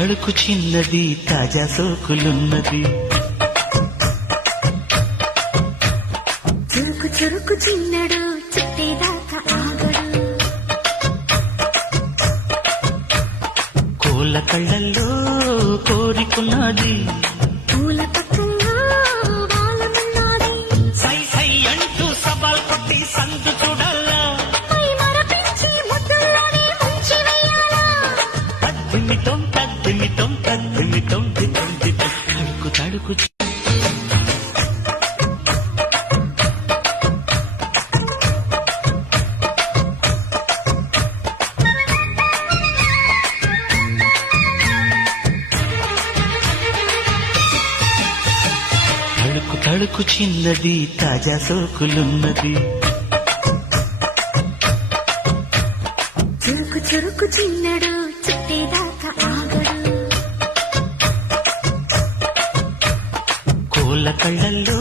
తడుకు చిన్నది తాజా సోకులున్నది చురుకు చురుకు చిన్నడు చుట్టేదాకా ఆగడు కోళ్ళ కళ్ళల్లో కోరికున్నది పూల పక్కల్లో వాలమన్నది సై సై అంటూ సవాల్ కొట్టి సందు చూడాలా పై మరపించి ముద్దుల్లోనే ముంచి వెయ్యాలా తద్దిమితం తద్దిమితం తద్దిమితం దిద్దిమితం తడుకు తడుకు తడుకు తడుకు చిన్నది తాజా సోకులున్నది చురుకు చురుకు చిన్నడు చుట్టేదాకా ఆగడు కోళ్ళ కళ్ళల్లో